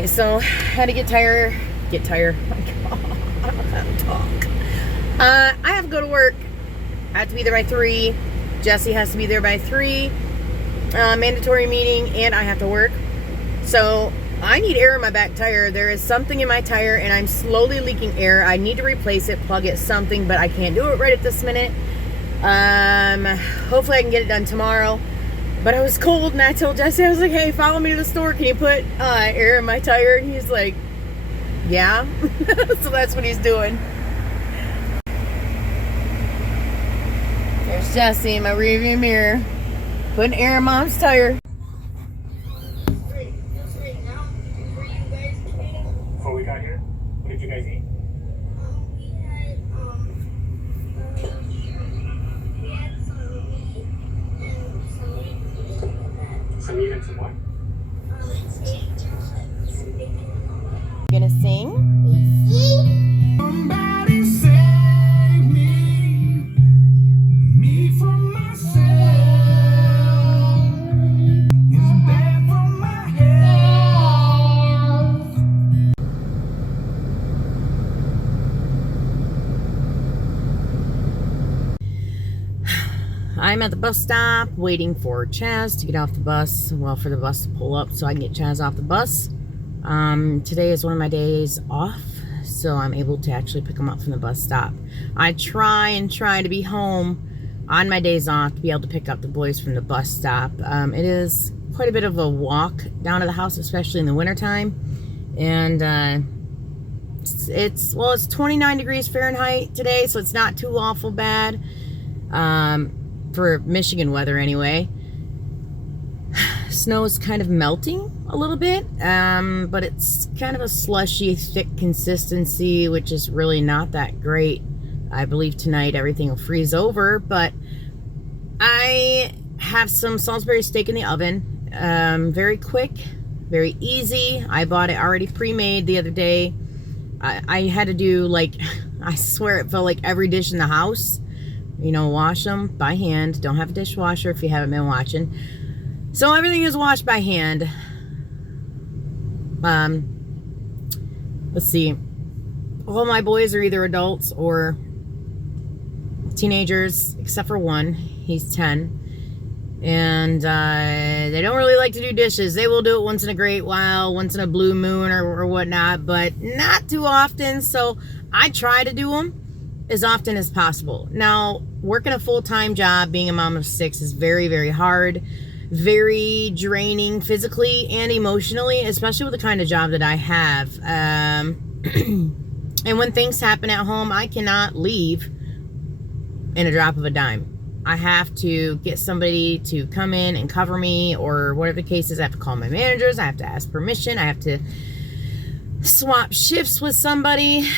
Alright, so had to get tired. Oh my God, I don't know how to talk. I have to go to work. I have to be there by 3. Jesse has to be there by 3. Mandatory meeting, and I have to work. So I need air in my back tire. There is something in my tire, and I'm slowly leaking air. I need to replace it, plug it, something, but I can't do it right at this minute. Hopefully I can get it done tomorrow. But I was cold, and I told Jesse, I was like, hey, follow me to the store. Can you put air in my tire? And he's like, yeah. So that's what he's doing. There's Jesse in my rearview mirror, putting air in Mom's tire. Before we got here, what did you guys eat? Some meat and some what? Gonna sing? Somebody save me from myself. It's bad for my health. I'm at the bus stop waiting for Chaz to get off the bus. Well, for the bus to pull up so I can get Chaz off the bus. Today is one of my days off, so I'm able to actually pick him up from the bus stop. I try to be home on my days off to be able to pick up the boys from the bus stop. It is quite a bit of a walk down to the house, especially in the wintertime. And it's 29 degrees Fahrenheit today, so it's not too awful bad. For Michigan weather anyway. Snow is kind of melting a little bit, but it's kind of a slushy, thick consistency, which is really not that great. I believe tonight everything will freeze over, but I have some Salisbury steak in the oven. Very quick, very easy. I bought it already pre-made the other day. I had to do, like, I swear it felt like every dish in the house. You know, wash them by hand. Don't have a dishwasher if you haven't been watching. So everything is washed by hand. Let's see. All my boys are either adults or teenagers, except for one. He's 10. And they don't really like to do dishes. They will do it once in a great while, once in a blue moon or whatnot, but not too often. So I try to do them as often as possible. Now, working a full-time job, being a mom of 6 is very, very hard, very draining physically and emotionally, especially with the kind of job that I have. And when things happen at home, I cannot leave in a drop of a dime. I have to get somebody to come in and cover me, or whatever the case is. I have to call my managers. I have to ask permission. I have to swap shifts with somebody.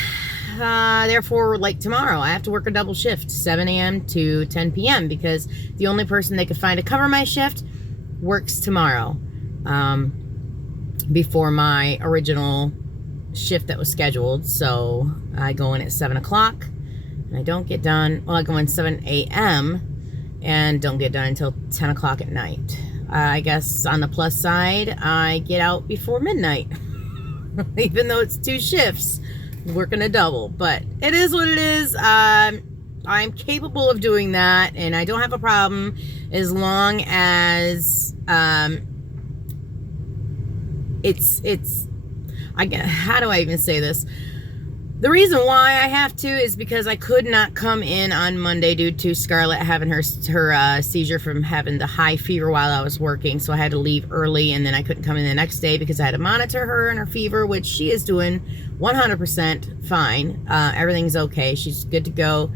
Therefore, like tomorrow, I have to work a double shift, 7 a.m. to 10 p.m. because the only person they could find to cover my shift works tomorrow, before my original shift that was scheduled. So I go in at 7 o'clock and I don't get done. Well, I go in 7 a.m. and don't get done until 10 o'clock at night. I guess on the plus side, I get out before midnight, even though it's 2 shifts. Working a double, but it is what it is. I'm capable of doing that, and I don't have a problem as long as how do I even say this? The reason why I have to is because I could not come in on Monday due to Scarlett having her seizure from having the high fever while I was working. So I had to leave early, and then I couldn't come in the next day because I had to monitor her and her fever, which she is doing 100% fine. Everything's okay. She's good to go.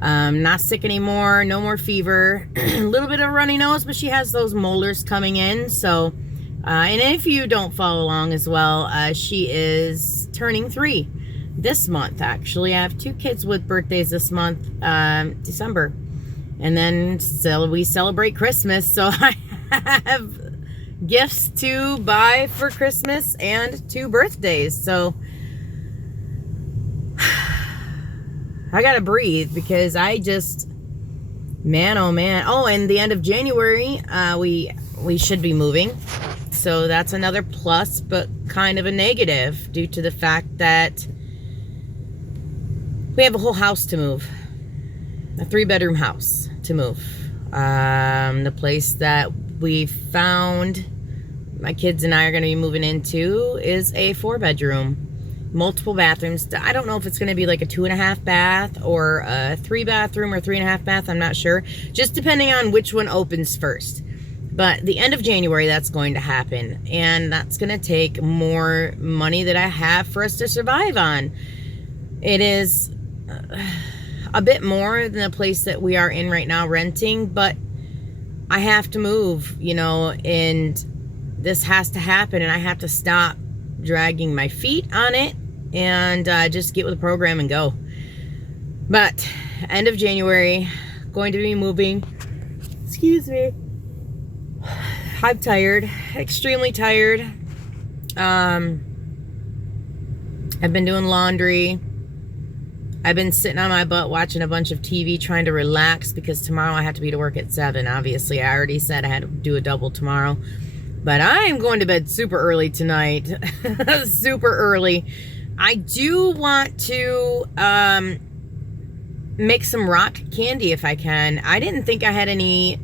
Not sick anymore. No more fever. A little bit of a runny nose, but she has those molars coming in. So, and if you don't follow along as well, she is turning 3. This month, actually. I have 2 kids with birthdays this month, December. And then we celebrate Christmas, so I have gifts to buy for Christmas and 2 birthdays. So I gotta breathe because I just, man, oh man. Oh, and the end of January, we should be moving. So that's another plus, but kind of a negative due to the fact that we have a whole house to move. A 3-bedroom house to move. The place that we found my kids and I are going to be moving into is a 4-bedroom. Multiple bathrooms. I don't know if it's going to be like a 2.5 bath or a 3-bathroom or 3.5 bath. I'm not sure. Just depending on which one opens first. But the end of January, that's going to happen. And that's going to take more money that I have for us to survive on. It is a bit more than the place that we are in right now renting. But I have to move, you know, and this has to happen. And I have to stop dragging my feet on it and just get with the program and go. But end of January, going to be moving. Excuse me. I'm tired, extremely tired. I've been doing laundry. I've been sitting on my butt watching a bunch of TV trying to relax because tomorrow I have to be to work at 7. Obviously, I already said I had to do a double tomorrow. But I am going to bed super early tonight. Super early. I do want to make some rock candy if I can. I didn't think I had any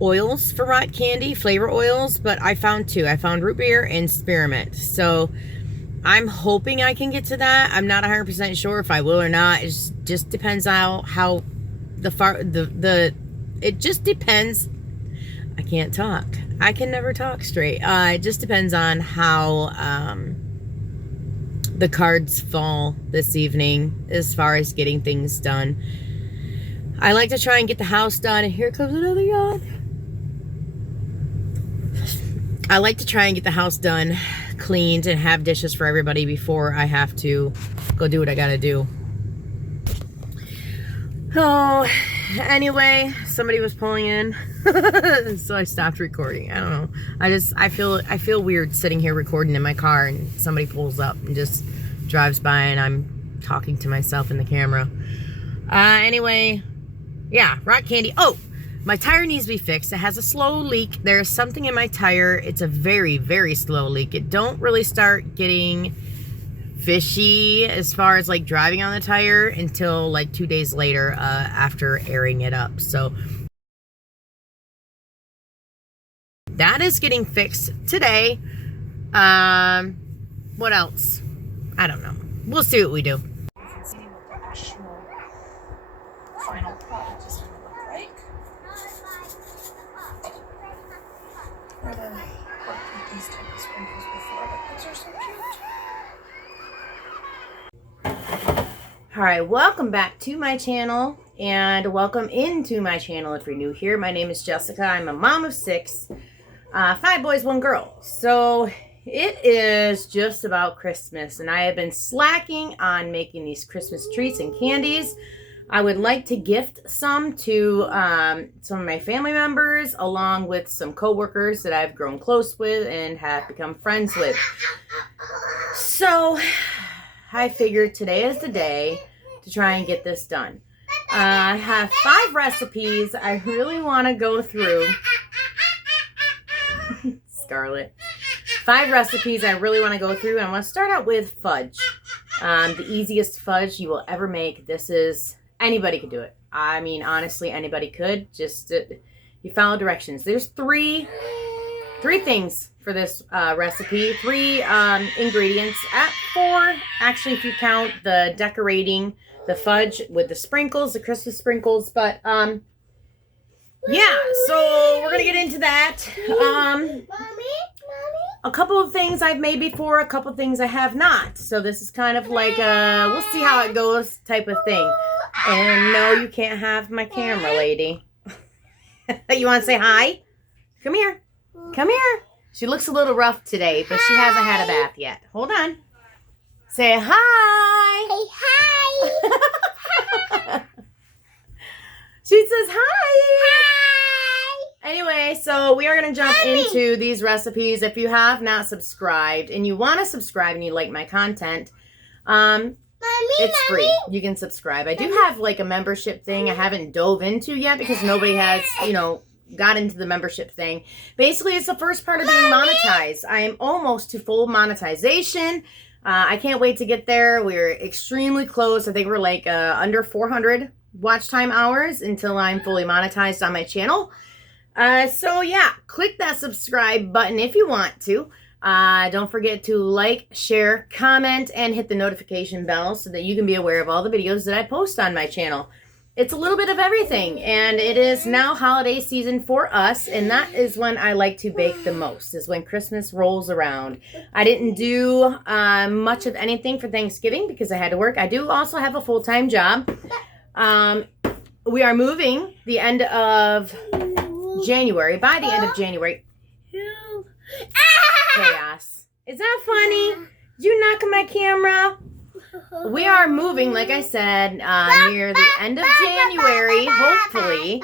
oils for rock candy, flavor oils, but I found 2. I found root beer and spearmint. So I'm hoping I can get to that. I'm not 100% sure if I will or not. It just depends on how it just depends. I can't talk. I can never talk straight. It just depends on how the cards fall this evening as far as getting things done. I like to try and get the house done. And here comes another yawn. I like to try and get the house done, cleaned, and have dishes for everybody before I have to go do what I gotta do. Oh, anyway, somebody was pulling in, so I stopped recording. I don't know. I feel weird sitting here recording in my car and somebody pulls up and just drives by and I'm talking to myself in the camera. Anyway, yeah, rock candy. Oh, my tire needs to be fixed. It has a slow leak. There's something in my tire. It's a very, very slow leak. It don't really start getting fishy as far as like driving on the tire until like 2 days later after airing it up. So that is getting fixed today. What else? I don't know. We'll see what we do. You can see what the actual final product is going to look like. Or the worked with these type of sprinkles before, but these are so cute. All right, welcome back to my channel and welcome into my channel if you're new here. My name is Jessica. I'm a mom of 6, 5 boys, 1 girl. So it is just about Christmas and I have been slacking on making these Christmas treats and candies. I would like to gift some to some of my family members along with some coworkers that I've grown close with and have become friends with. So I figured today is the day to try and get this done. I have 5 recipes I really want to go through. Scarlet. 5 recipes I really want to go through. And I want to start out with fudge. The easiest fudge you will ever make. This is, anybody could do it. I mean, honestly, anybody could. Just you follow directions. There's three things for this recipe. 3 ingredients. At 4, actually, if you count the decorating, the fudge with the sprinkles, the Christmas sprinkles. But yeah, so we're gonna get into that. A couple of things I've made before, a couple of things I have not. So this is kind of like a we'll see how it goes type of thing. And no, you can't have my camera, lady. You want to say hi? Come here. Come here. She looks a little rough today, but she hasn't had a bath yet. Hold on. Say hi. Say hi. She says hi. Hi. Anyway, so we are going to jump into these recipes. If you have not subscribed and you want to subscribe and you like my content, it's free. You can subscribe. I do have like a membership thing I haven't dove into yet because nobody has, got into the membership thing. Basically, it's the first part of being monetized. I am almost to full monetization. I can't wait to get there. We're extremely close. I think we're like under 400 watch time hours until I'm fully monetized on my channel. So yeah, click that subscribe button if you want to. Don't forget to like, share, comment, and hit the notification bell so that you can be aware of all the videos that I post on my channel. It's a little bit of everything, and it is now holiday season for us, and that is when I like to bake the most, is when Christmas rolls around. I didn't do much of anything for Thanksgiving because I had to work. I do also have a full-time job. We are moving the end of January. By the end of January. Chaos. Is that funny? Did you knock on my camera? We are moving, like I said, near the end of January, hopefully,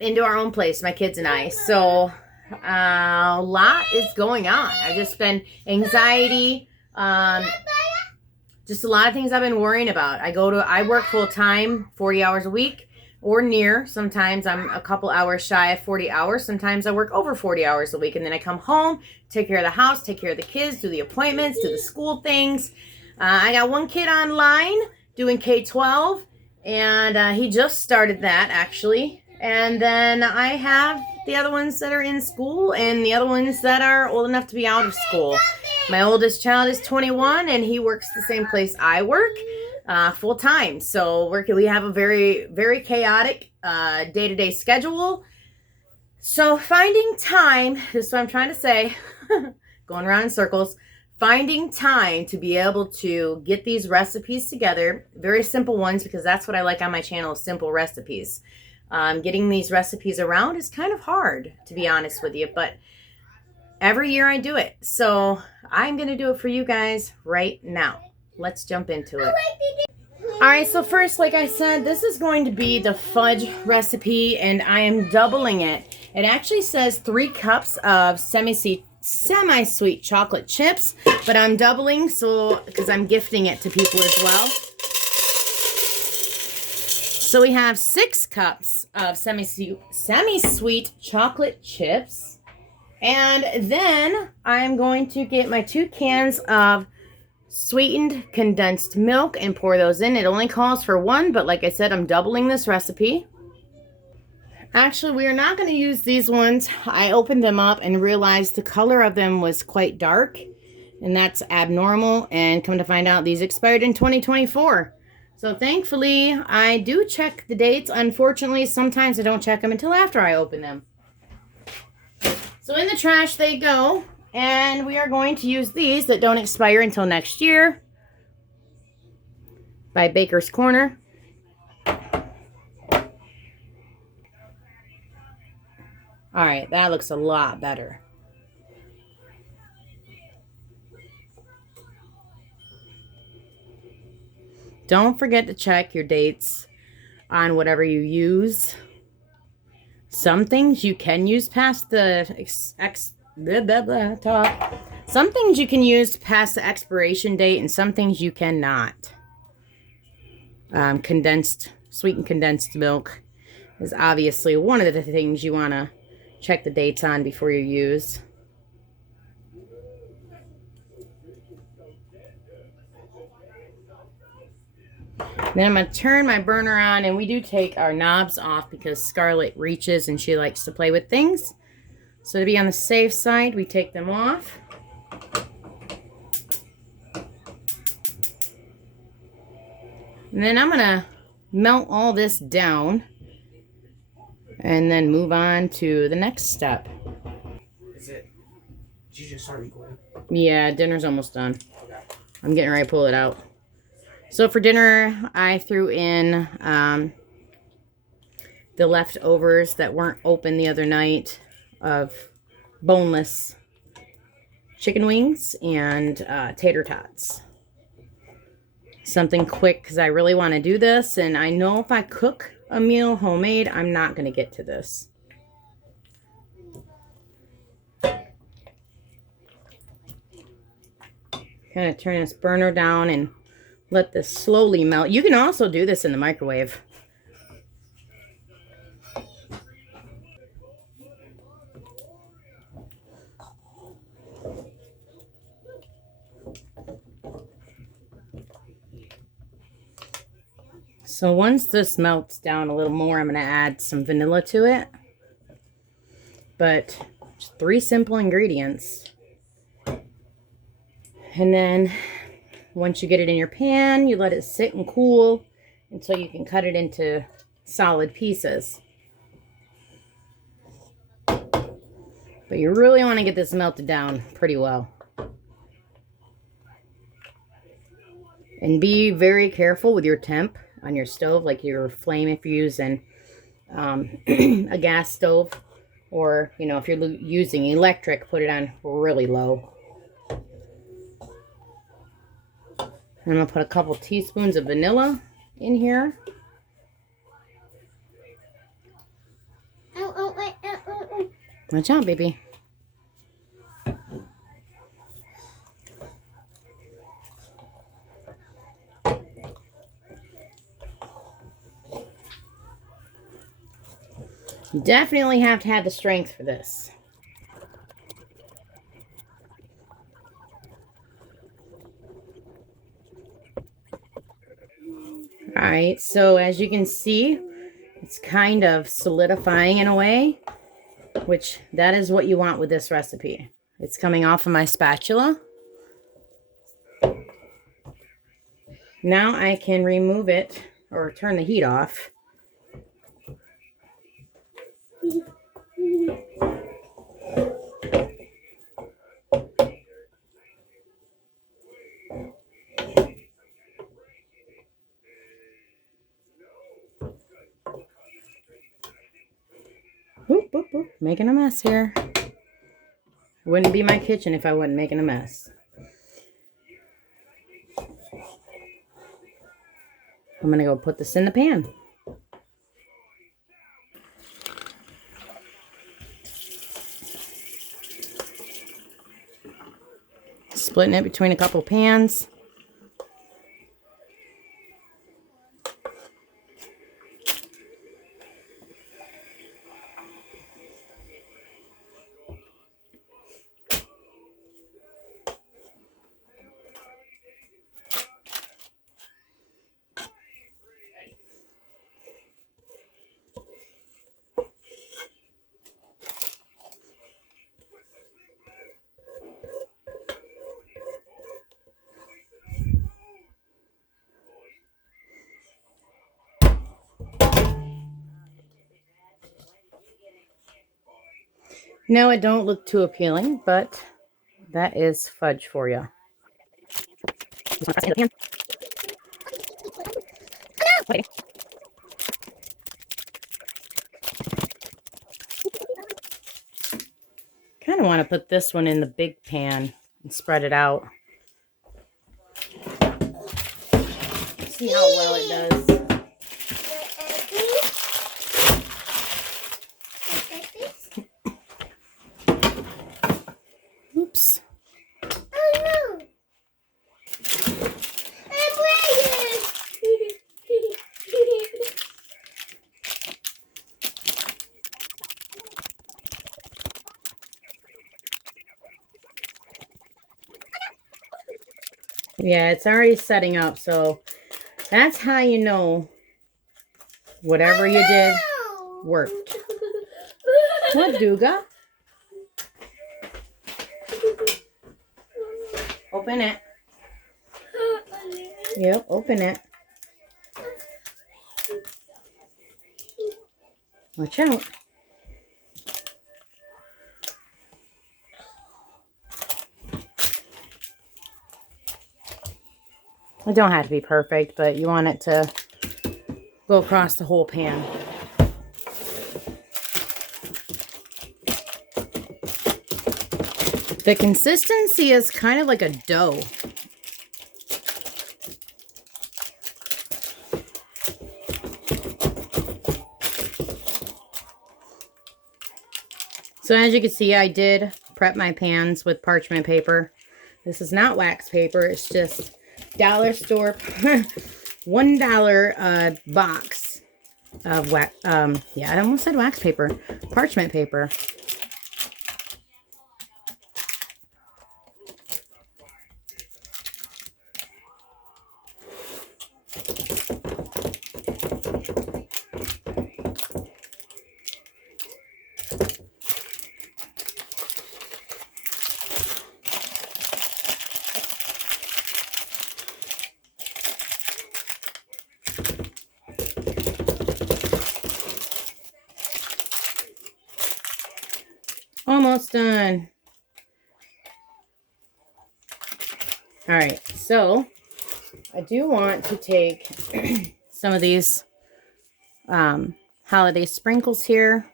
into our own place, my kids and I. So, a lot is going on. I've just been anxiety, just a lot of things I've been worrying about. I work full time, 40 hours a week or near. Sometimes I'm a couple hours shy of 40 hours. Sometimes I work over 40 hours a week, and then I come home, take care of the house, take care of the kids, do the appointments, do the school things. I got one kid online doing K-12, and he just started that, actually. And then I have the other ones that are in school and the other ones that are old enough to be out of school. My oldest child is 21, and he works the same place I work, full time. So we have a very, very chaotic day-to-day schedule. So finding time, this is what I'm trying to say, going around in circles, finding time to be able to get these recipes together, very simple ones, because that's what I like on my channel, simple recipes. Getting these recipes around is kind of hard, to be honest with you, but every year I do it. So I'm going to do it for you guys right now. Let's jump into it. All right, so first, like I said, this is going to be the fudge recipe, and I am doubling it. It actually says 3 cups of semi-sweet chocolate chips, but I'm doubling because I'm gifting it to people as well. So we have 6 cups of semi-sweet chocolate chips, and then I'm going to get my 2 cans of sweetened condensed milk and pour those in. It only calls for 1, but like I said, I'm doubling this recipe. Actually, we are not going to use these ones. I opened them up and realized the color of them was quite dark, and that's abnormal, and come to find out these expired in 2024. So thankfully, I do check the dates. Unfortunately, sometimes I don't check them until after I open them. So in the trash they go, and we are going to use these that don't expire until next year by Baker's Corner. All right, that looks a lot better. Don't forget to check your dates on whatever you use. Some things you can use past the Some things you can use past the expiration date, and some things you cannot. Sweetened condensed milk is obviously one of the things you want to check the dates on before you use. Then I'm going to turn my burner on, and we do take our knobs off because Scarlett reaches and she likes to play with things. So to be on the safe side, we take them off. And then I'm going to melt all this down and then move on to the next step. Did you just start recording? Yeah, dinner's almost done. Okay. I'm getting ready to pull it out. So for dinner, I threw in the leftovers that weren't open the other night of boneless chicken wings and tater tots. Something quick because I really want to do this, and I know if I cook a meal homemade, I'm not going to get to this. Kind of turn this burner down and let this slowly melt. You can also do this in the microwave. So once this melts down a little more, I'm going to add some vanilla to it. But just 3 simple ingredients. And then once you get it in your pan, you let it sit and cool until you can cut it into solid pieces. But you really want to get this melted down pretty well. And be very careful with your temp on your stove, like your flame if you're using a gas stove. Or, you know, if you're using electric, put it on really low. I'm going to put a couple teaspoons of vanilla in here. Watch out, baby. You definitely have to have the strength for this. Alright, so as you can see, it's kind of solidifying in a way, which that is what you want with this recipe. It's coming off of my spatula. Now I can remove it or turn the heat off. Oop, oop, oop. Making a mess here. Wouldn't be my kitchen if I wasn't making a mess. I'm going to go put this in the pan. Splitting it between a couple pans. No, it don't look too appealing, but that is fudge for you. Kind of want to put this one in the big pan and spread it out. See how well it does. Oops. Oh no! I'm pregnant! Yeah, it's already setting up, so that's how you know whatever you did worked. What, Duga? Open it. Yep, open it. Watch out. It don't have to be perfect, but you want it to go across the whole pan. The consistency is kind of like a dough. So as you can see, I did prep my pans with parchment paper. This is not wax paper. It's just dollar store $1 box of wax. Yeah, I almost said wax paper. Parchment paper. Almost done. All right, so I do want to take some of these holiday sprinkles here,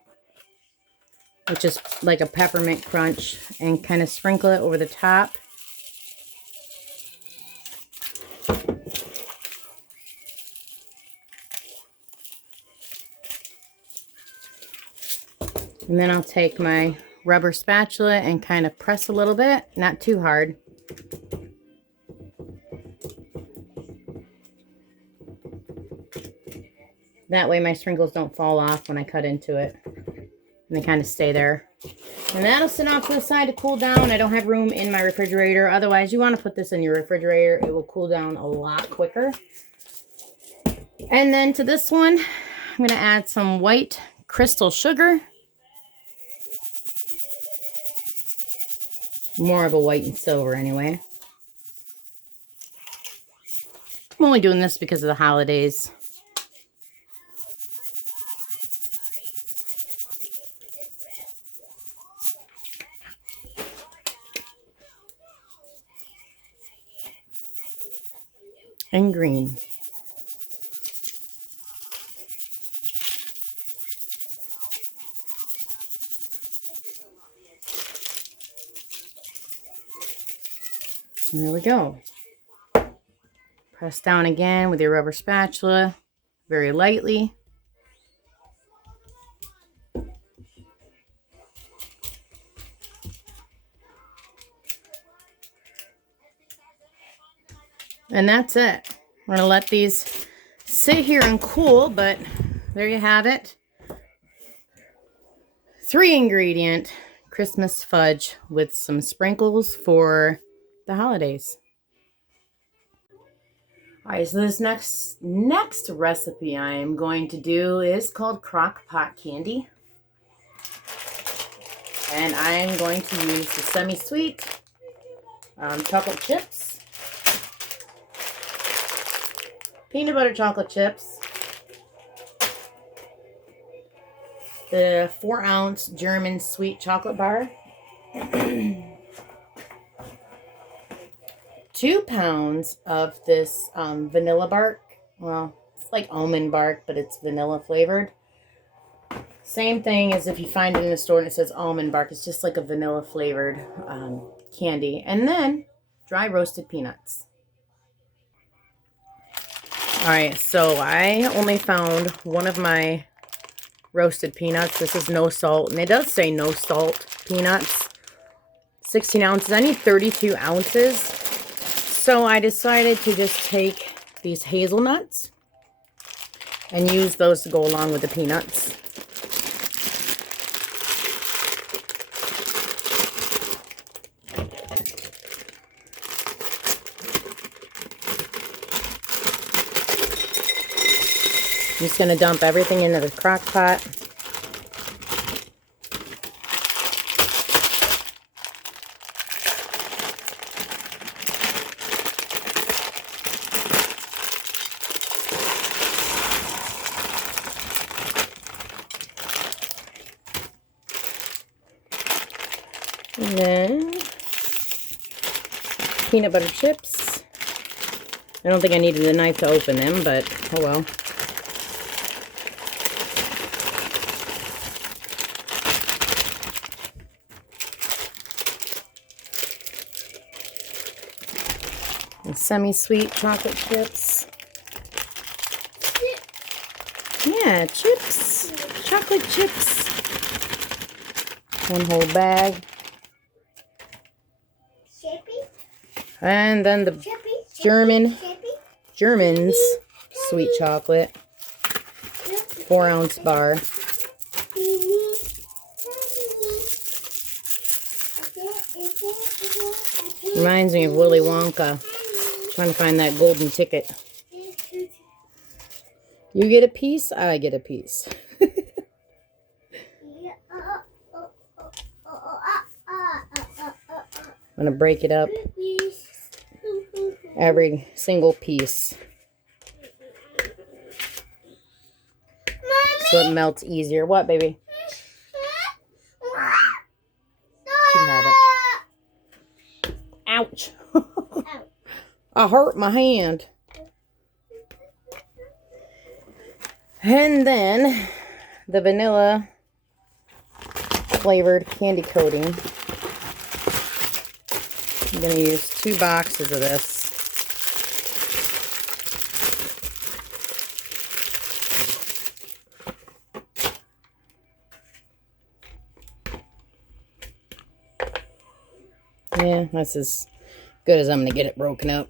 which is like a peppermint crunch, and kind of sprinkle it over the top. And then I'll take my rubber spatula and kind of press a little bit, not too hard. That way my sprinkles don't fall off when I cut into it. And they kind of stay there. And that'll sit off to the side to cool down. I don't have room in my refrigerator. Otherwise, you want to put this in your refrigerator. It will cool down a lot quicker. And then to this one, I'm going to add some white crystal sugar. More of a white and silver anyway. I'm only doing this because of the holidays. And green. There we go. Press down again with your rubber spatula, very lightly. And that's it. We're going to let these sit here and cool, but there you have it. 3-ingredient Christmas fudge with some sprinkles for the holidays. All right, so this next recipe I am going to do is called crock pot candy. And I am going to use the semi-sweet chocolate chips, peanut butter chocolate chips, the 4-ounce German sweet chocolate bar, 2 pounds of this vanilla bark. Well, it's like almond bark, but it's vanilla flavored. Same thing as if you find it in a store and it says almond bark. It's just like a vanilla flavored candy. And then dry roasted peanuts. All right, so I only found one of my roasted peanuts. This is no salt, and it does say no salt peanuts. 16 ounces. I need 32 ounces. So I decided to just take these hazelnuts and use those to go along with the peanuts. I'm just going to dump everything into the crock pot. And then peanut butter chips. I don't think I needed a knife to open them, but oh well. And semi-sweet chocolate chips. Yeah, chips. Chocolate chips. One whole bag. And then the German's sweet chocolate, 4-ounce bar. Reminds me of Willy Wonka. Trying to find that golden ticket. You get a piece, I get a piece. I'm going to break it up. Every single piece. So it melts easier. What, baby? Ouch. I hurt my hand. And then the vanilla flavored candy coating. I'm going to use 2 boxes of this. Yeah, that's as good as I'm going to get it broken up.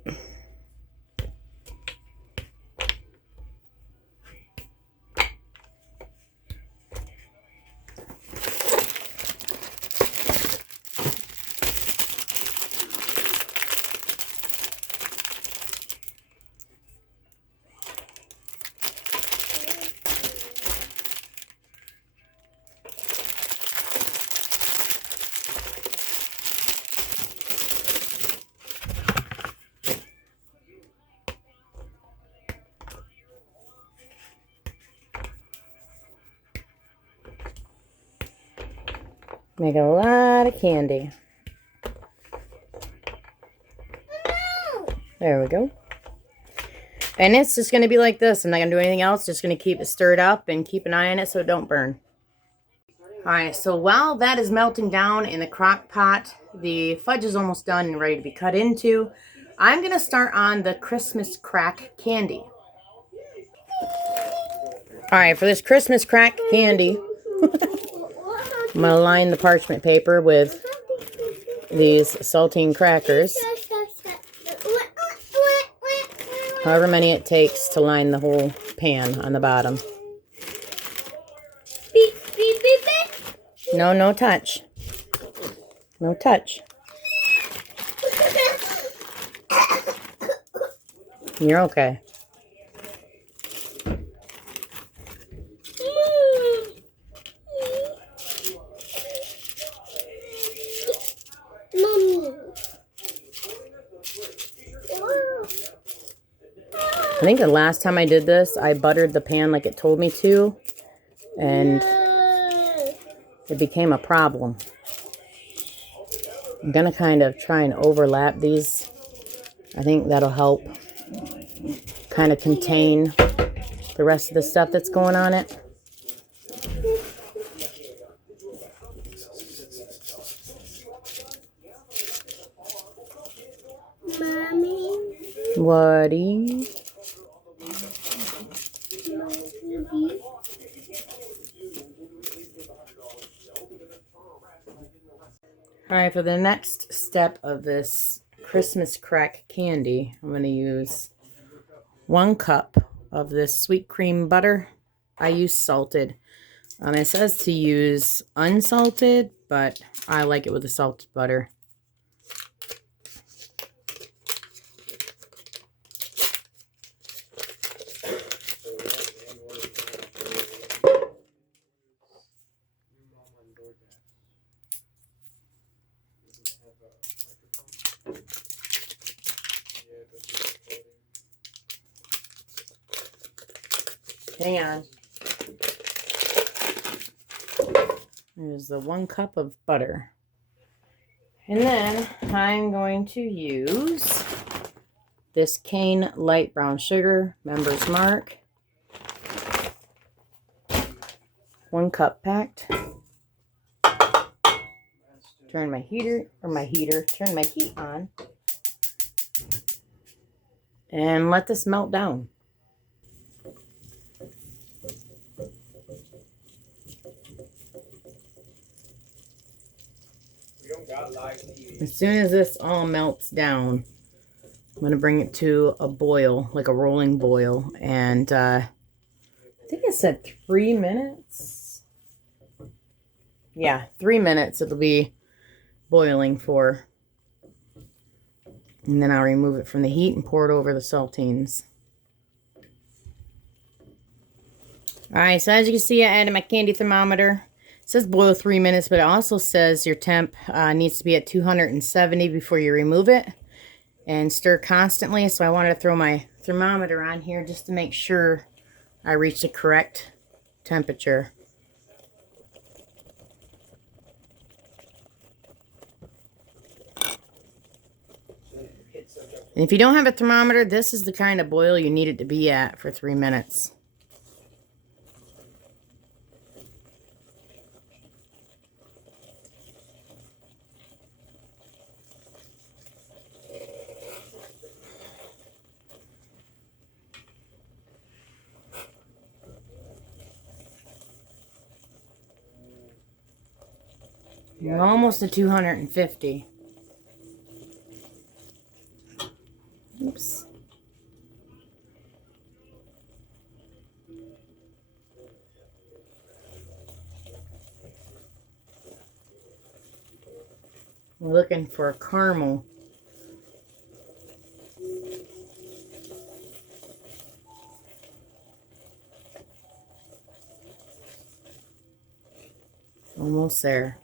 Make a lot of candy. There we go. And it's just going to be like this. I'm not going to do anything else. Just going to keep it stirred up and keep an eye on it so it don't burn. Alright, so while that is melting down in the crock pot, the fudge is almost done and ready to be cut into. I'm going to start on the Christmas crack candy. Alright, for this Christmas crack candy, I'm going to line the parchment paper with these saltine crackers. However many it takes to line the whole pan on the bottom. Beep, beep, beep, beep. No, no touch. No touch. You're okay. I think the last time I did this, I buttered the pan like it told me to, and it became a problem. I'm going to kind of try and overlap these. I think that'll help kind of contain the rest of the stuff that's going on it. Mommy. Whatty? Alright, for the next step of this Christmas crack candy, I'm going to use 1 cup of this sweet cream butter. I use salted. It says to use unsalted, but I like it with the salted butter. Hang on. There's the 1 cup of butter. And then I'm going to use this cane light brown sugar, Member's Mark. 1 cup packed. Turn my heat on. And let this melt down. As soon as this all melts down, I'm going to bring it to a boil, like a rolling boil. And I think it said 3 minutes. Yeah, 3 minutes it'll be boiling for. And then I'll remove it from the heat and pour it over the saltines. Alright, so as you can see, I added my candy thermometer. It says boil 3 minutes, but it also says your temp needs to be at 270 before you remove it. And stir constantly. So I wanted to throw my thermometer on here just to make sure I reach the correct temperature. And if you don't have a thermometer, this is the kind of boil you need it to be at for 3 minutes. You're almost at 250. Oops. We're looking for a caramel. Almost there.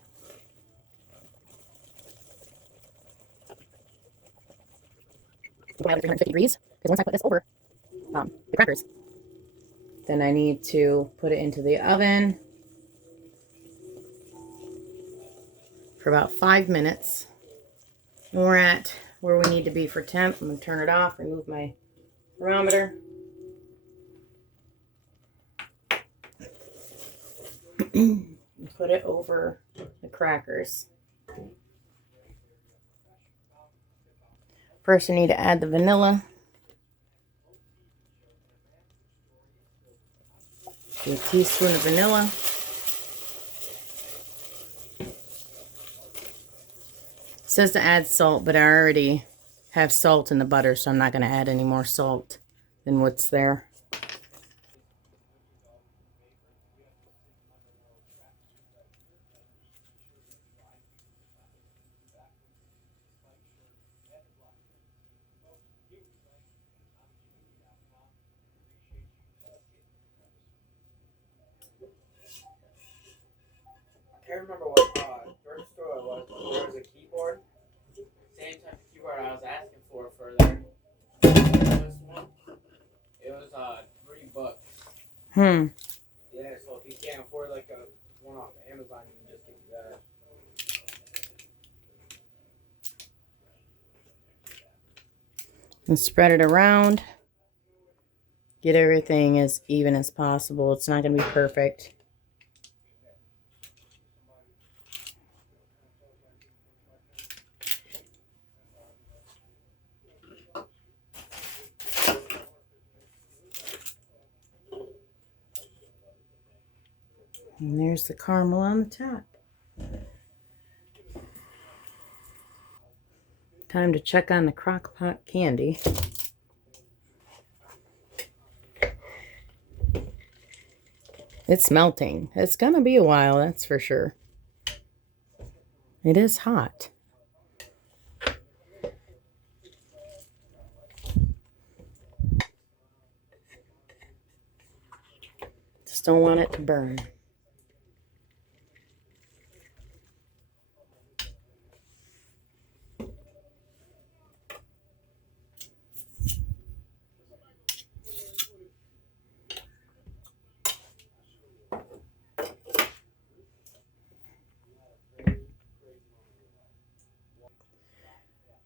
About 350 degrees, because once I put this over the crackers, then I need to put it into the oven for about 5 minutes. And we're at where we need to be for temp. I'm going to turn it off, remove my thermometer. And put it over the crackers. First, I need to add the vanilla. A teaspoon of vanilla. It says to add salt, but I already have salt in the butter, so I'm not going to add any more salt than what's there. I can't remember what first store it was. There was a keyboard. Same type of keyboard I was asking for there. This one. It was $3. Yeah, so if you can't afford like a one off Amazon, you can just get that. And spread it around. Get everything as even as possible. It's not going to be perfect. And there's the caramel on the top. Time to check on the crock pot candy. It's melting. It's gonna be a while, that's for sure. It is hot. Just don't want it to burn.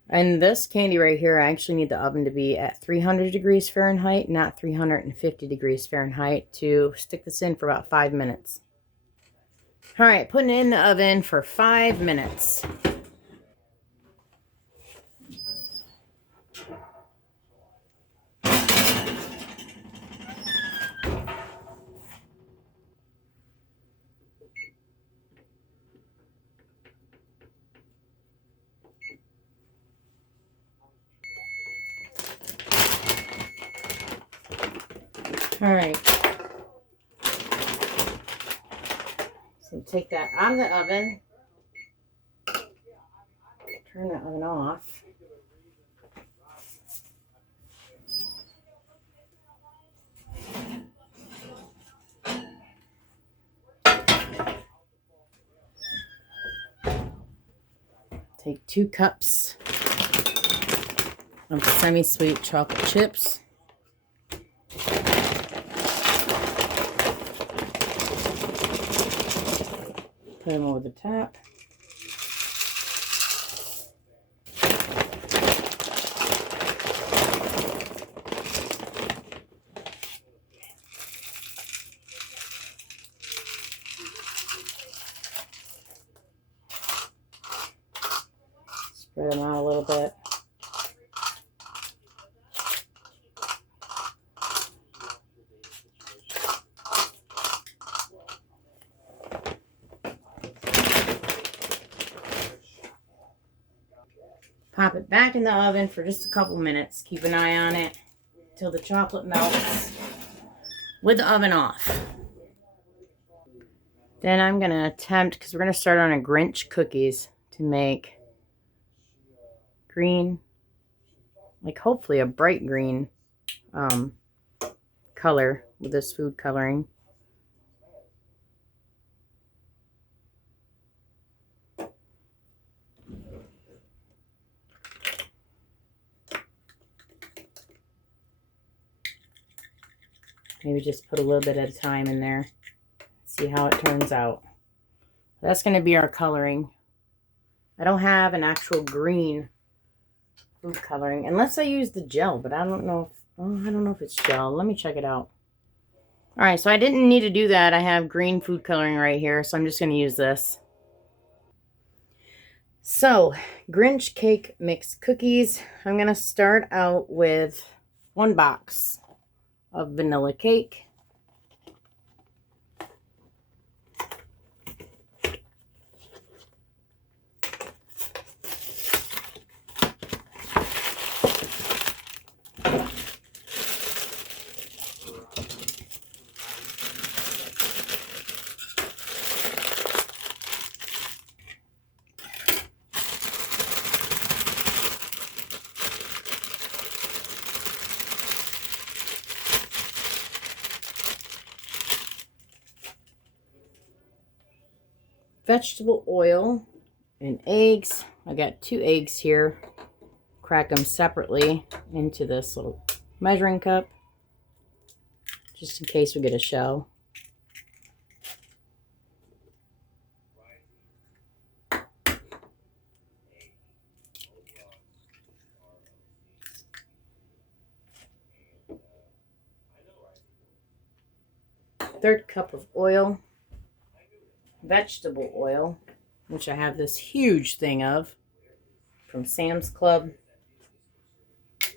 And this candy right here, I actually need the oven to be at 300 degrees Fahrenheit, not 350 degrees Fahrenheit, to stick this in for about 5 minutes. All right, putting it in the oven for 5 minutes. All right. So take that out of the oven. Turn the oven off. Take 2 cups of semi-sweet chocolate chips. Put them over the top. Spread them out a little bit. Pop it back in the oven for just a couple minutes. Keep an eye on it till the chocolate melts with the oven off. Then I'm going to attempt, because we're going to start on a Grinch cookies, to make green, like hopefully a bright green color with this food coloring. Maybe just put a little bit at a time in there. See how it turns out. That's going to be our coloring. I don't have an actual green food coloring unless I use the gel, but I don't know if it's gel. Let me check it out. All right, so I didn't need to do that. I have green food coloring right here, so I'm just going to use this. So, Grinch cake mix cookies. I'm going to start out with 1 box of vanilla cake. Vegetable oil and eggs. I got 2 eggs here. Crack them separately into this little measuring cup, just in case we get a shell. Third cup of oil. Vegetable oil, which I have this huge thing of from Sam's Club.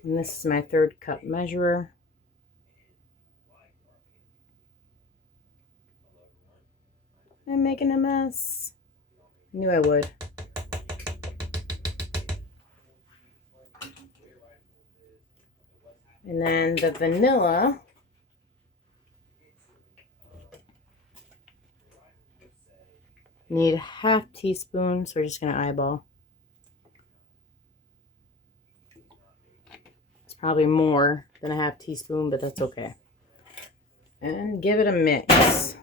And this is my 3rd cup measurer. I'm making a mess. Knew I would. And then the vanilla. Need a half teaspoon, so we're just going to eyeball. It's probably more than a half teaspoon, but that's okay. And give it a mix.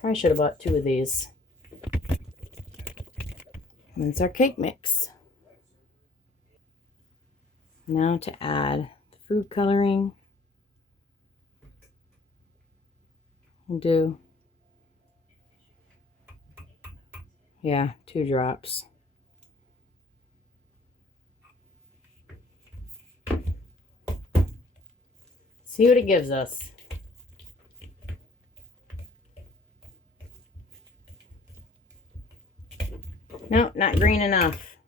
Probably should have bought 2 of these. And it's our cake mix. Now to add the food coloring. We'll do, 2 drops. See what it gives us. No, not green enough.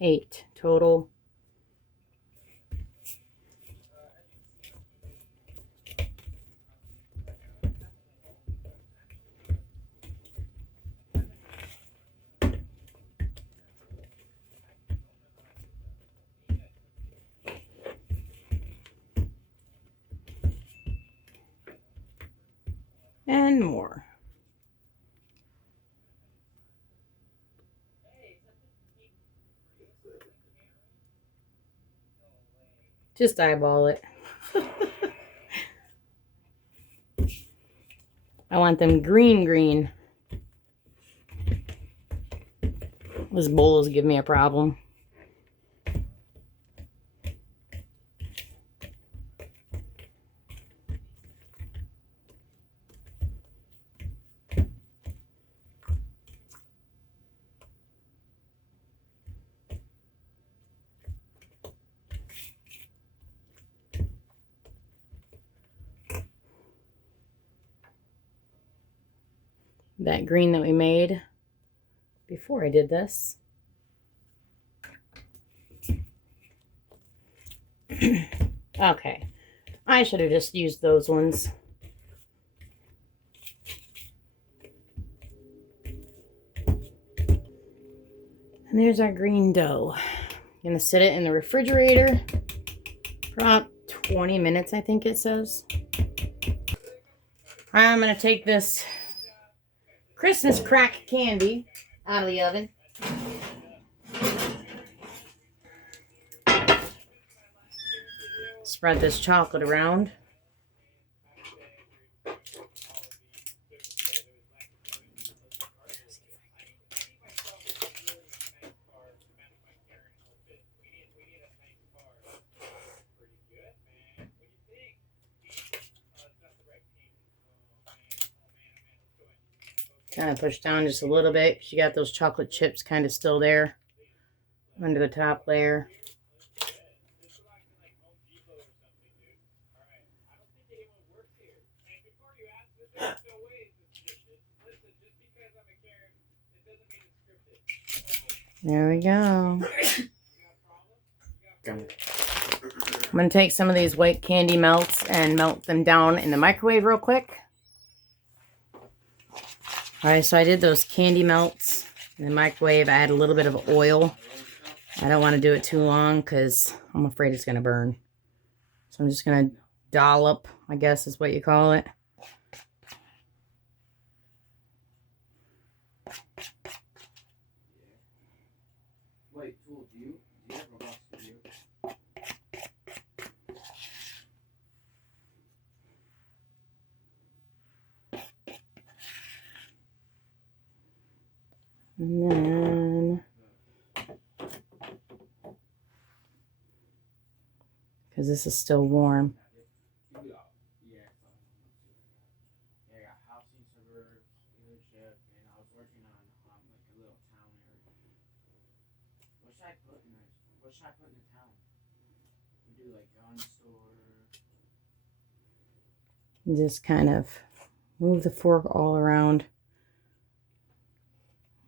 Eight total. And more. Just eyeball it. I want them green. This bowl is giving me a problem. that green that we made before I did this. Okay, I should have just used those ones. And there's our green dough. I'm gonna sit it in the refrigerator for about 20 minutes, I think it says. I'm gonna take this Christmas crack candy out of the oven. Spread this chocolate around. Kind of push down just a little bit because you got those chocolate chips kind of still there under the top layer. There we go. I'm going to take some of these white candy melts and melt them down in the microwave real quick. Alright, so I did those candy melts in the microwave. I add a little bit of oil. I don't want to do it too long because I'm afraid it's going to burn. So I'm just going to dollop, I guess is what you call it. Wait, Tool, do you have a box for you? And then, because this is still warm. Yeah, I got housing suburbs, dealership, and I was working on like a little town area. What should I put in the town? We do like gun store. Just kind of move the fork all around.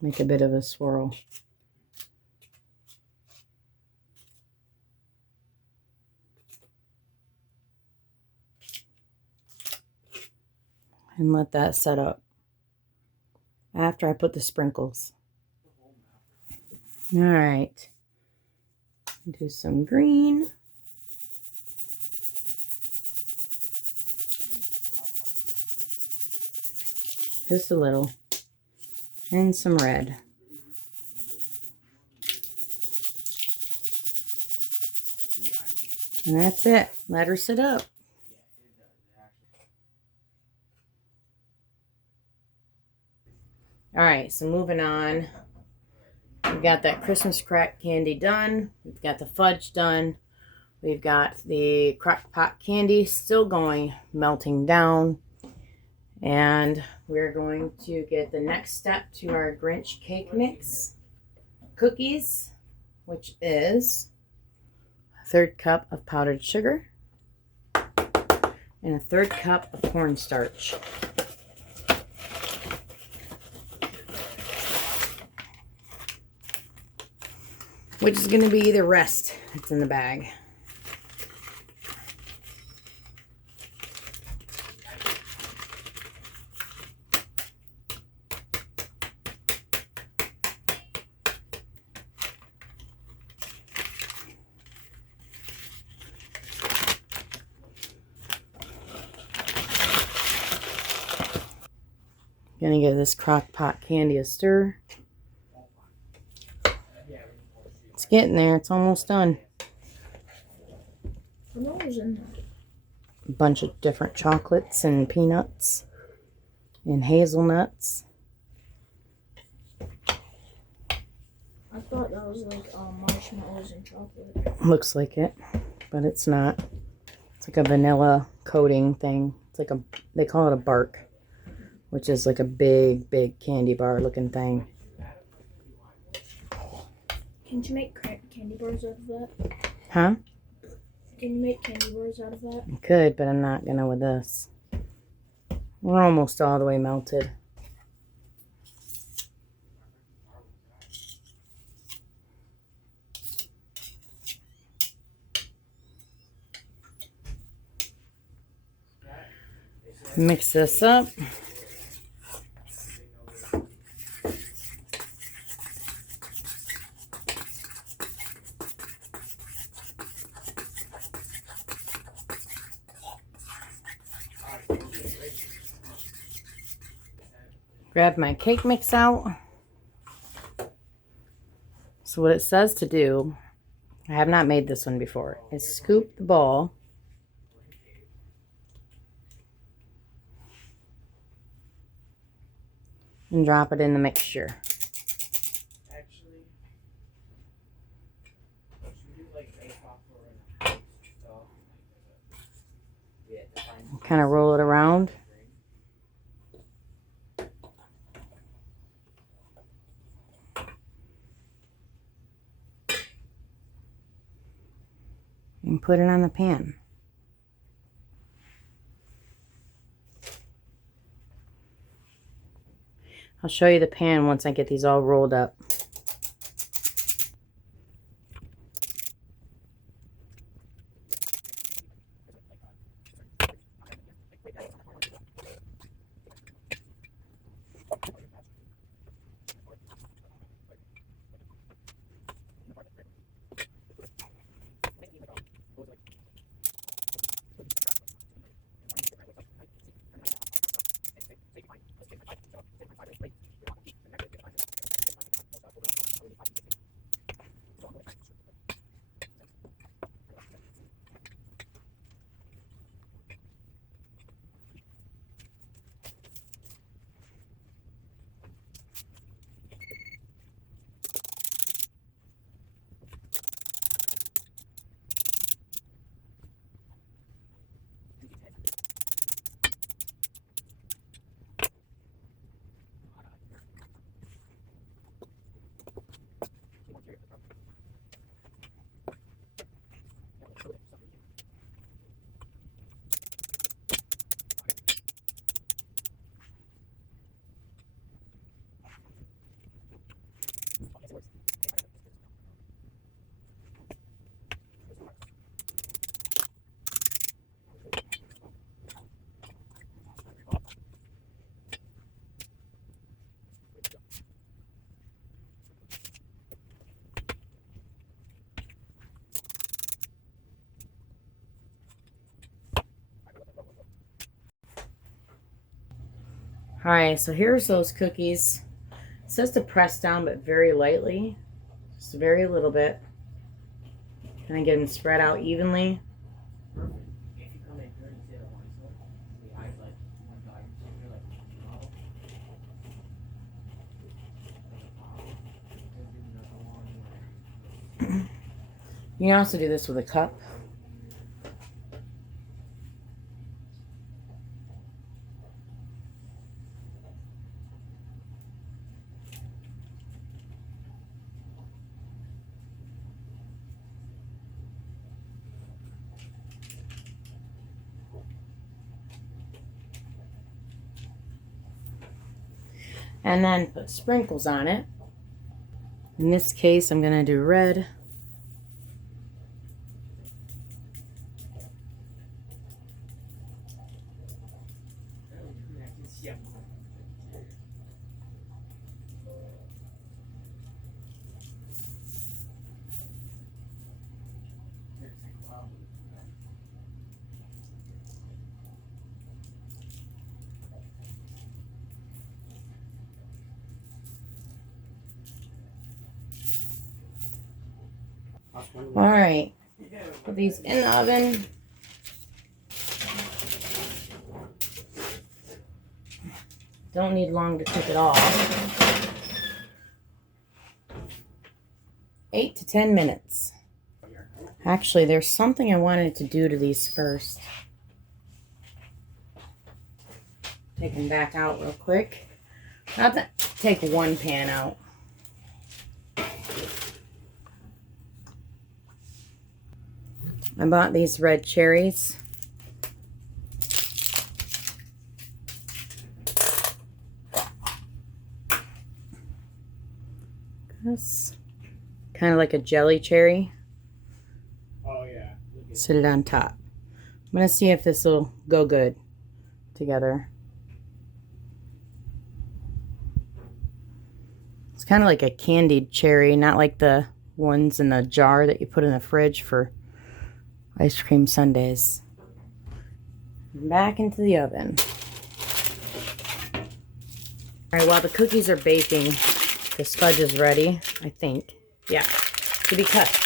Make a bit of a swirl. And let that set up after I put the sprinkles. All right. Do some green. Just a little. And some red. And that's it. Let her sit up. Alright, so moving on. We've got that Christmas crack candy done. We've got the fudge done. We've got the crock pot candy still going, melting down. And we're going to get the next step to our Grinch cake mix cookies, which is a 1/3 cup of powdered sugar and a 1/3 cup of cornstarch. Which is going to be the rest that's in the bag. Gonna give this crock pot candy a stir. It's getting there. It's almost done. What was in there? A bunch of different chocolates and peanuts and hazelnuts. I thought that was like marshmallows and chocolate. Looks like it, but it's not. It's like a vanilla coating thing. It's like they call it a bark, which is like a big candy bar looking thing. Can you make candy bars out of that? Huh? Can you make candy bars out of that? I could, but I'm not gonna with this. We're almost all the way melted. Mix this up. Grab my cake mix out. So what it says to do, I have not made this one before, is scoop the ball and drop it in the mixture. Actually, should we do like bake off or an house stuff? Yeah, to find Kind of roll it around. And put it on the pan. I'll show you the pan once I get these all rolled up. Alright, so here's those cookies. It says to press down, but very lightly. Just very little bit. Kind of get them spread out evenly. perfect. If you come in here and say, I want to the eyes like one guy, you're like, no. You can also do this with a cup. And then put sprinkles on it. In this case, I'm going to do red. Yeah. All right, put these in the oven. Don't need long to cook at all. 8 to 10 minutes. Actually, there's something I wanted to do to these first. Take them back out real quick. Not to take one pan out. I bought these red cherries. This kind of like a jelly cherry. Oh yeah. Sit it on top. I'm gonna see if this will go good together. It's kind of like a candied cherry, not like the ones in the jar that you put in the fridge for ice cream sundaes. Back into the oven. All right, while the cookies are baking, this fudge is ready, I think. Yeah, to be cut.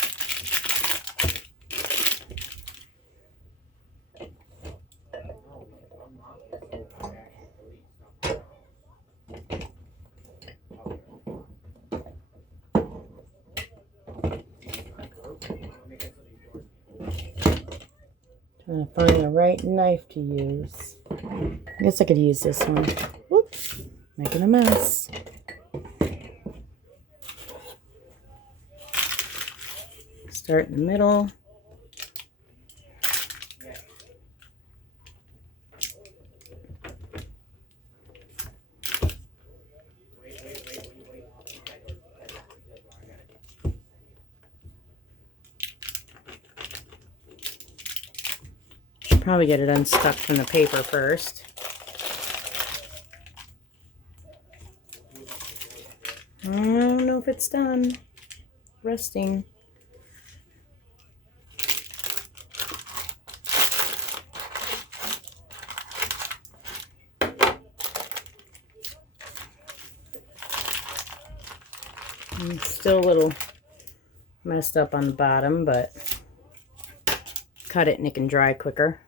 Trying to find the right knife to use. I guess I could use this one. Whoops, making a mess. Start in the middle. Probably get it unstuck from the paper first. I don't know if it's done. Resting. It's still a little messed up on the bottom, but cut it and it can dry quicker.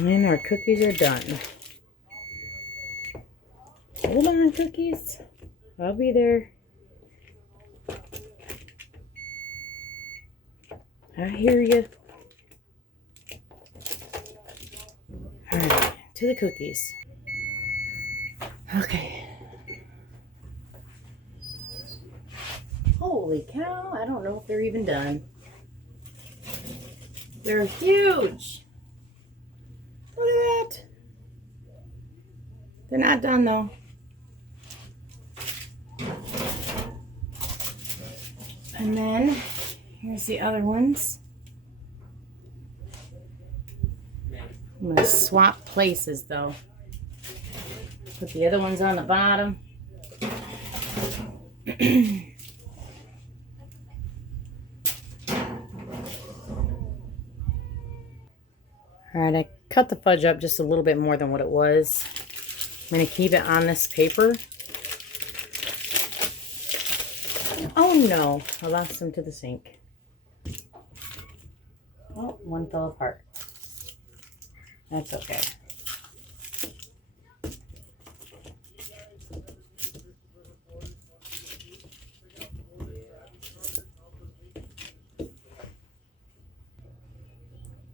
And our cookies are done. Hold on, cookies. I'll be there. I hear you. Alright, to the cookies. Okay. Holy cow, I don't know if they're even done. They're huge. Look at that. They're not done though. And then here's the other ones. I'm going to swap places though. Put the other ones on the bottom. Alright, I cut the fudge up just a little bit more than what it was. I'm going to keep it on this paper. Oh no, I lost them to the sink. Oh, one fell apart. That's okay.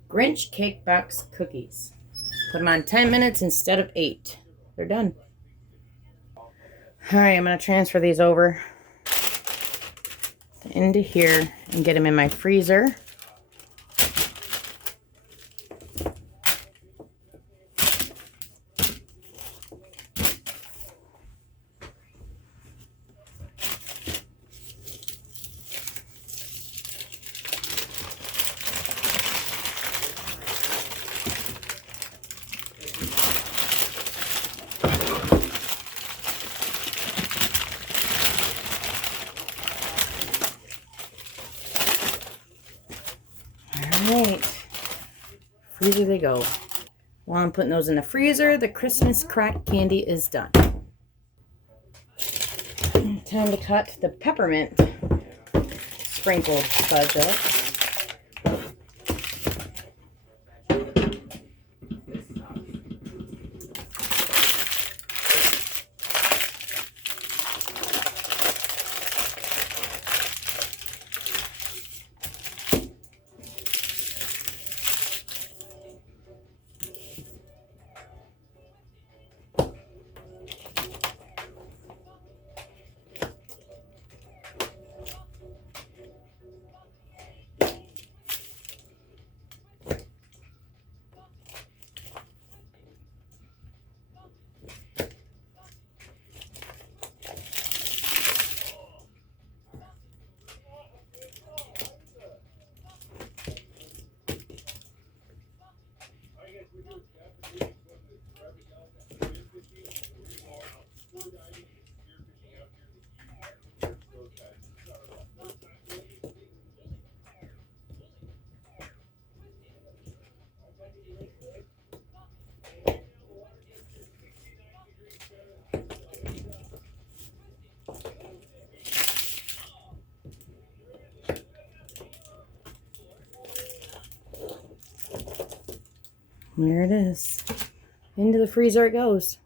Grinch Cake Box cookies. Put them on 10 minutes instead of 8. They're done. Alright, I'm going to transfer these over into here and get them in my freezer. freezer they go. While I'm putting those in the freezer, the Christmas crack candy is done. Time to cut the peppermint sprinkled fudge up. There it is. Into the freezer it goes.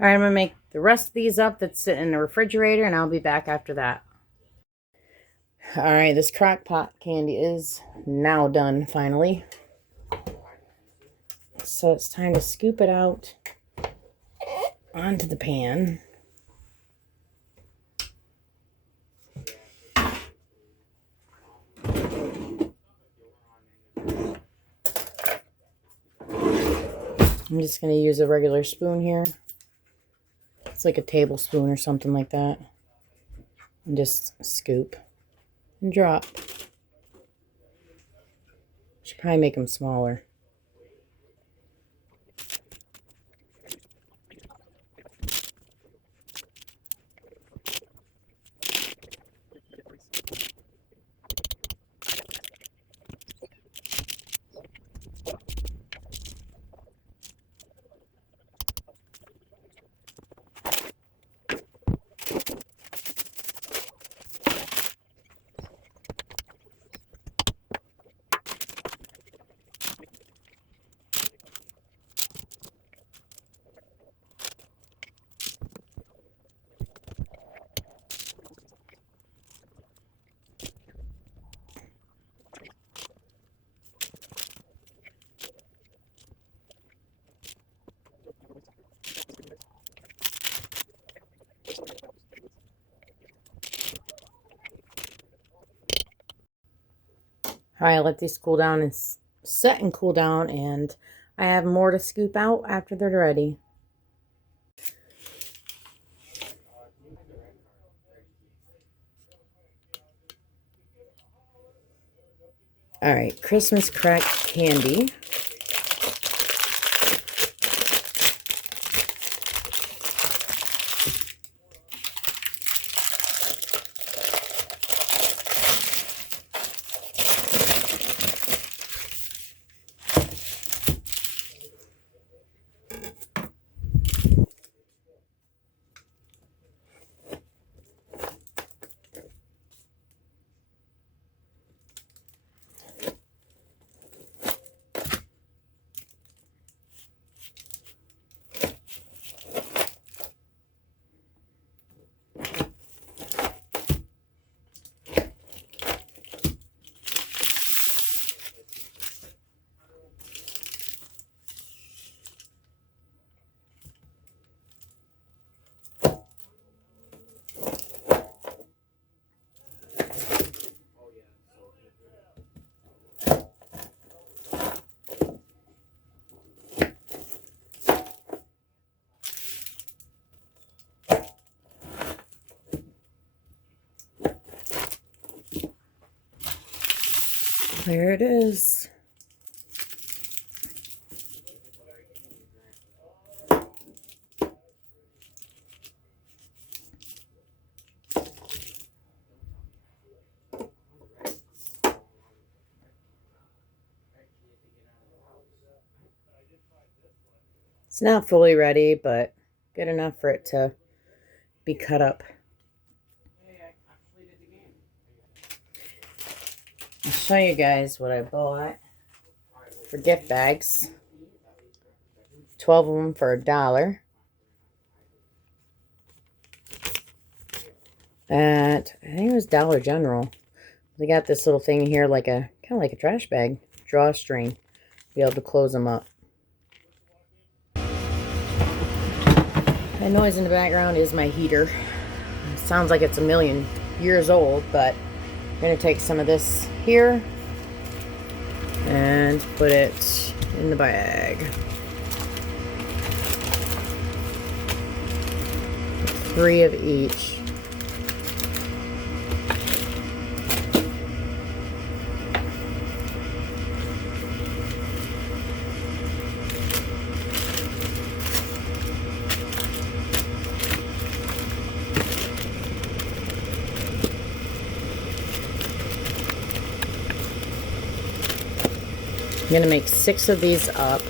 All right, I'm going to make the rest of these up that sit in the refrigerator, and I'll be back after that. All right, this crock pot candy is now done, finally. So it's time to scoop it out onto the pan. I'm just going to use a regular spoon here. It's like a tablespoon or something like that. And just scoop and drop. Should probably make them smaller. All right, let these cool down and set and cool down, and I have more to scoop out after they're ready. All right, Christmas crack candy. There it is. It's not fully ready, but good enough for it to be cut up. I'll show you guys what I bought for gift bags. 12 of them for $1. At, I think it was Dollar General. They got this little thing here, like a kind of like a trash bag, drawstring, be able to close them up. That noise in the background is my heater. It sounds like it's a million years old, but I'm gonna take some of this here and put it in the bag. 3 of each. I'm going to make 6 of these up.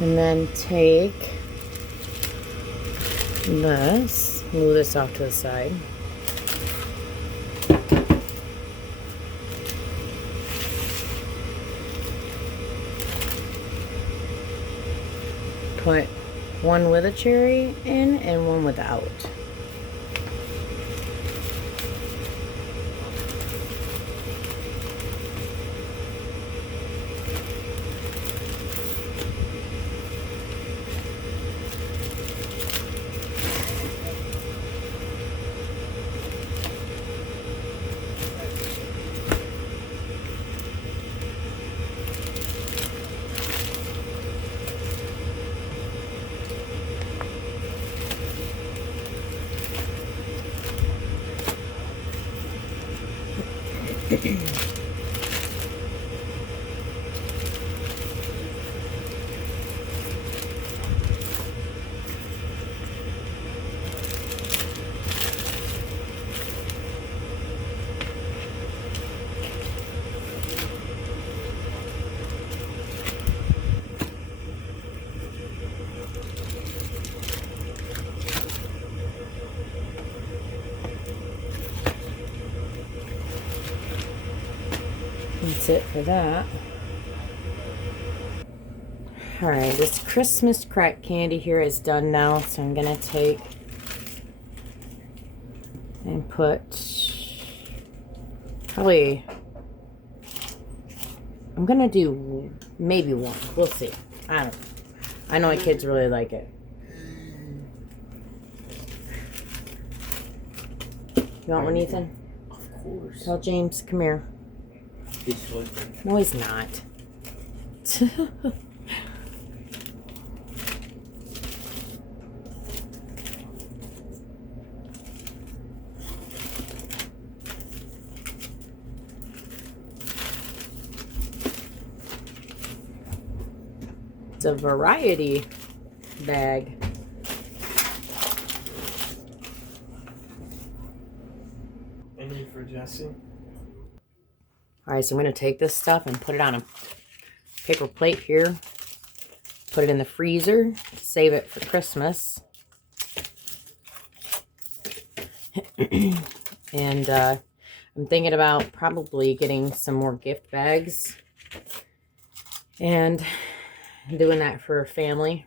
And then take this, move this off to the side. Put one with a cherry in and one without. That's it for that. Alright, this Christmas crack candy here is done now, so I'm going to take and put probably, I'm going to do maybe 1. We'll see. I don't know. I know my kids really like it. You want one, Ethan? Of course. Tell James, come here. He's sleeping. No, he's not. It's a variety bag. Any for Jesse? Alright, so I'm going to take this stuff and put it on a paper plate here. Put it in the freezer. Save it for Christmas. And I'm thinking about probably getting some more gift bags. And doing that for a family.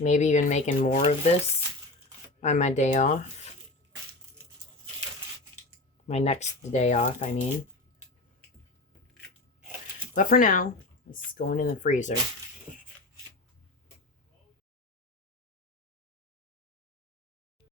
Maybe even making more of this on my day off. My next day off, I mean. But for now, it's going in the freezer.